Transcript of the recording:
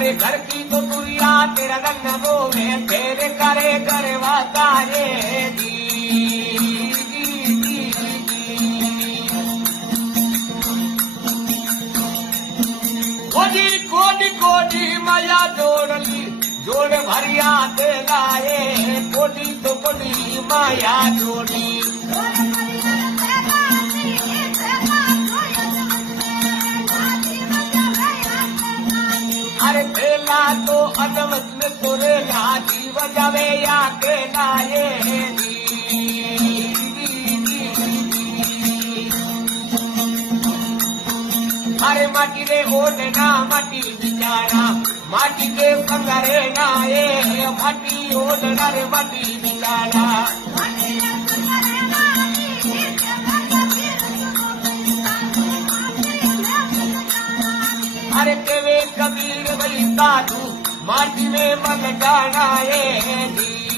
अरे घर की तो दुनिया तेरा रंग बोवे तेरे करे करवाता रे दी कोडी कोडी कोडी माया जोड़ली जोड़ भरिया दे लाए कोडी तो कोडी माया जोड़ी अरे पहला तो अदमत में तोरे लाठी बजावे या के लाए अरे माटी रे ओढ़ना माटी बिचारा माटी के पंगरे नाए माटी ओढ़ना रे माटी बिचारा अरे केवे कबीर भाई साधु माटी में मन जाना है